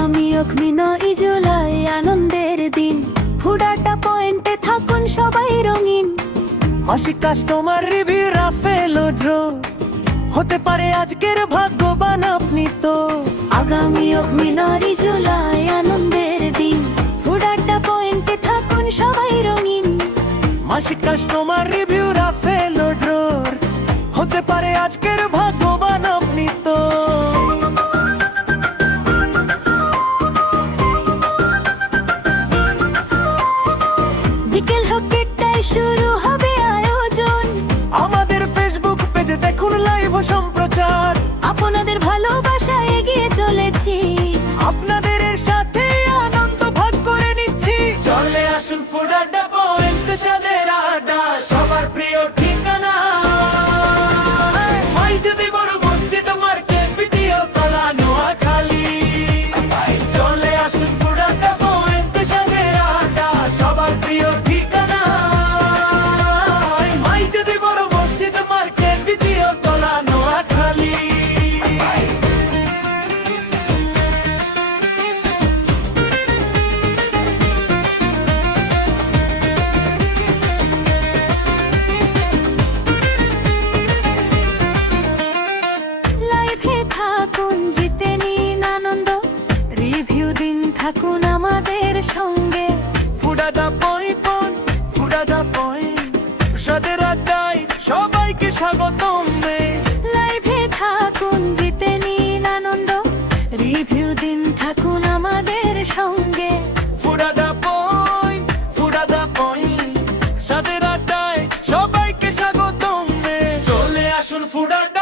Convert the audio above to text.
আগামী 9 জুলাই আনন্দের দিন, ফুডাটা পয়েন্টে থাকুন সবাই রঙিন। মাসিক কাস্টমার রিভিউ রাফেল ও ড্র, হতে পারে আজকের ভাগ্যবান আপনি তো। আগামী 9 জুলাই আনন্দের দিন, ফুডাটা পয়েন্টে থাকুন সবাই রঙিন। মাসিক কাস্টমার রিভিউ রাফেল ও ড্র, হতে পারে আজকের ভাগ্যবান আপনি তো। বিকেল হোক দেড়টায় শুরু হবে আয়োজন, আমাদের ফেসবুক পেজে দেখুন লাইভ সম্প্রচার। আপনাদের ভালোবাসা এগিয়ে চলেছি, আপনাদের এর সাথে আনন্দ ভাগ করে নিচ্ছি। চলে আসুন ফুড আড্ডা পয়েন্ট, স্বাদের আড্ডা সবার প্রিয় ঠিকানা। মাইজদি বড় মসজিদ মার্কেট দ্বিতীয় তলা নোয়াখালী। চলে আসুন ফুড আড্ডা পয়েন্ট, স্বাদের আড্ডা সবার প্রিয় ঠিকানা। মাইজদি বড় মসজিদ মার্কেট দ্বিতীয় তলা নোয়াখালী। লাইভে থাকুন, জিতে নিন আনন্দ, রিভিউ দিন থাকুন আমাদের সঙ্গে। ফুডাদা পয়েন্ট, ফুডাদা পয়েন্ট, স্বাদের আড্ডায় সবাইকে স্বাগতম। লাইভে থাকুন, জিতে নিন আনন্দ, রিভিউ দিন থাকুন আমাদের সঙ্গে। ফুডাদা পয়েন্ট, ফুডাদা পয়েন্ট, স্বাদের আড্ডায় সবাইকে স্বাগতম। চলে আসুন ফুড আড্ডা